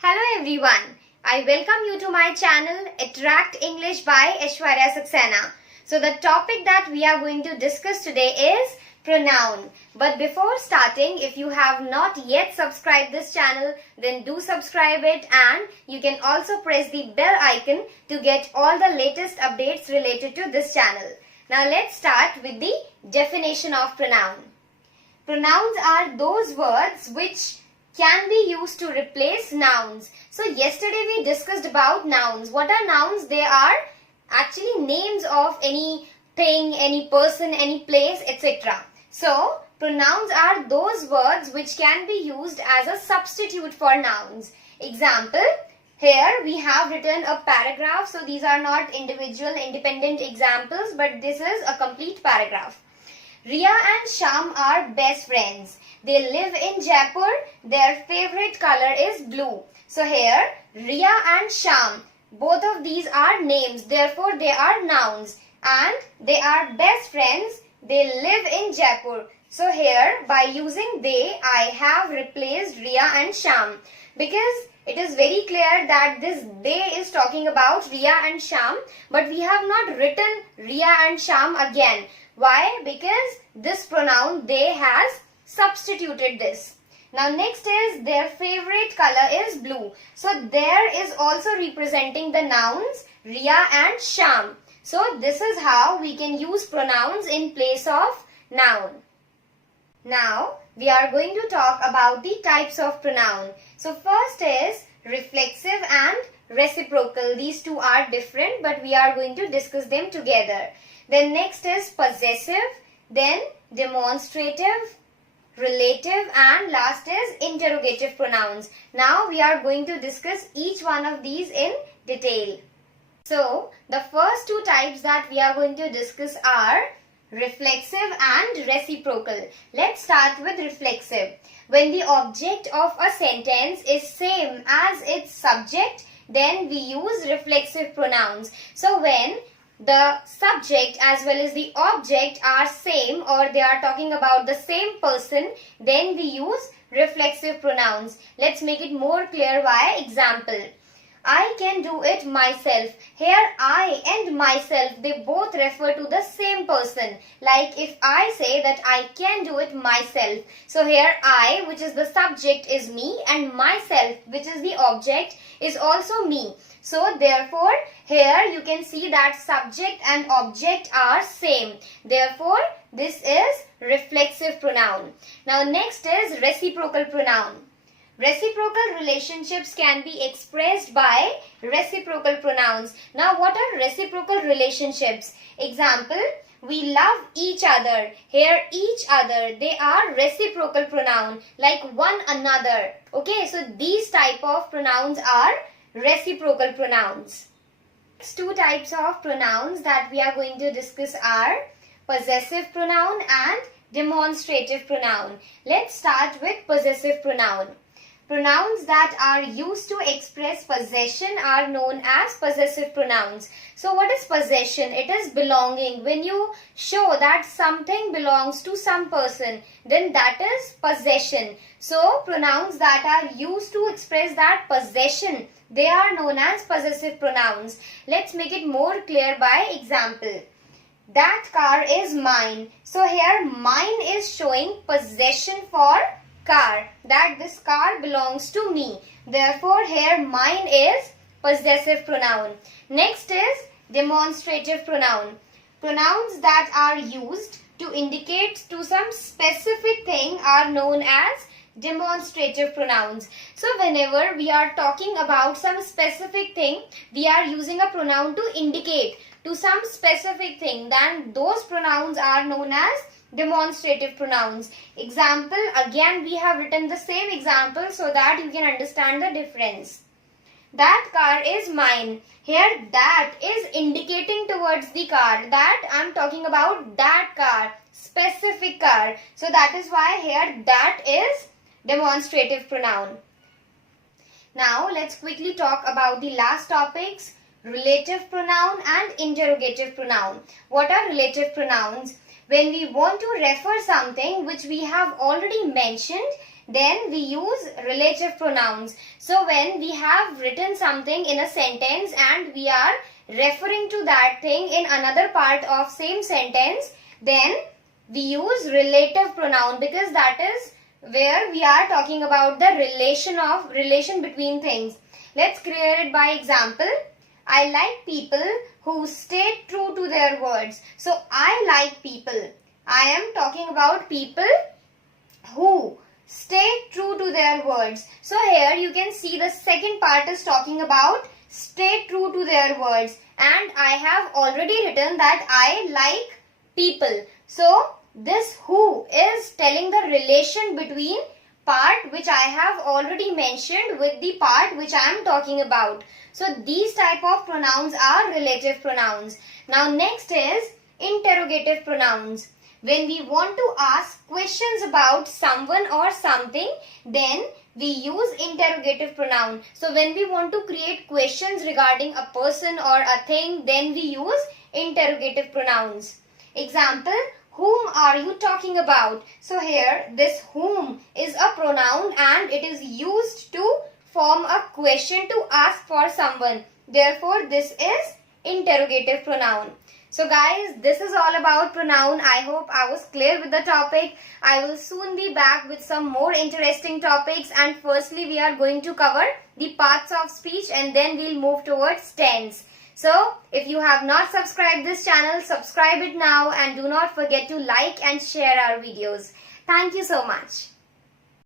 Hello everyone. I welcome you to my channel Attract English by Aishwarya Saxena. So the topic that we are going to discuss today is pronoun. But before starting, if you have not yet subscribed this channel, then do subscribe it, and you can also press the bell icon to get all the latest updates related to this channel. Now let's start with the definition of pronoun. Pronouns are those words which can be used to replace nouns. So yesterday we discussed about nouns. What are nouns? They are actually names of any thing, any person, any place, etc. So pronouns are those words which can be used as a substitute for nouns. Example, here we have written a paragraph. So these are not individual independent examples, but this is a complete paragraph. Riya and Sham are best friends. They live in Jaipur. Their favorite color is blue. So here, Riya and Sham, both of these are names. Therefore, they are nouns. And they are best friends. They live in Jaipur. So here, by using they, I have replaced Riya and Sham. Because it is very clear that this they is talking about Riya and Sham. But we have not written Riya and Sham again. Why? Because this pronoun they has substituted this. Now next is their favorite color is blue. So there is also representing the nouns Riya and Sham. So this is how we can use pronouns in place of noun. Now we are going to talk about the types of pronoun. So first is reflexive and reciprocal. These two are different, but we are going to discuss them together. Then next is possessive, then demonstrative, relative, and last is interrogative pronouns. Now we are going to discuss each one of these in detail. So the first two types that we are going to discuss are reflexive and reciprocal. Let's start with reflexive. When the object of a sentence is same as its subject, then we use reflexive pronouns. So when the subject as well as the object are same, or they are talking about the same person, then we use reflexive pronouns. Let's make it more clear via example. I can do it myself. Here I and myself, they both refer to the same person. Like if I say that I can do it myself. So here I, which is the subject, is me, and myself, which is the object, is also me. So therefore here you can see that subject and object are same. Therefore this is reflexive pronoun. Now next is reciprocal pronoun. Reciprocal relationships can be expressed by reciprocal pronouns. Now what are reciprocal relationships? Example, we love each other. Here each other, they are reciprocal pronoun, like one another. Okay, so these type of pronouns are reciprocal pronouns. Next two types of pronouns that we are going to discuss are possessive pronoun and demonstrative pronoun. Let's start with possessive pronoun. Pronouns that are used to express possession are known as possessive pronouns. So what is possession? It is belonging. When you show that something belongs to some person, then that is possession. So pronouns that are used to express that possession, they are known as possessive pronouns. Let's make it more clear by example. That car is mine. So here mine is showing possession for car, that this car belongs to me. Therefore here mine is possessive pronoun. Next is demonstrative pronoun. Pronouns that are used to indicate to some specific thing are known as demonstrative pronouns. So whenever we are talking about some specific thing, we are using a pronoun to indicate to some specific thing, then those pronouns are known as demonstrative pronouns. Example, again we have written the same example so that you can understand the difference. That car is mine. Here that is indicating towards the car, that I am talking about that car, specific car. So that is why here that is demonstrative pronoun. Now let's quickly talk about the last topics, relative pronoun and interrogative pronoun. What are relative pronouns? When we want to refer something which we have already mentioned, then we use relative pronouns. So when we have written something in a sentence and we are referring to that thing in another part of same sentence, then we use relative pronoun, because that is where we are talking about the relation between things. Let's clear it by example. I like people who stay true to their words. So I like people. I am talking about people who stay true to their words. So here you can see the second part is talking about stay true to their words, and I have already written that I like people. So this who is telling the relation between part which I have already mentioned with the part which I am talking about. So these type of pronouns are relative pronouns. Now next is interrogative pronouns. When we want to ask questions about someone or something, then we use interrogative pronoun. So when we want to create questions regarding a person or a thing, then we use interrogative pronouns. Example, whom are you talking about? So here this whom is a pronoun and it is used to form a question to ask for someone. Therefore this is interrogative pronoun. So guys, this is all about pronoun. I hope I was clear with the topic. I will soon be back with some more interesting topics, and firstly we are going to cover the parts of speech and then we'll move towards tense. So if you have not subscribed this channel, subscribe it now and do not forget to like and share our videos. Thank you so much.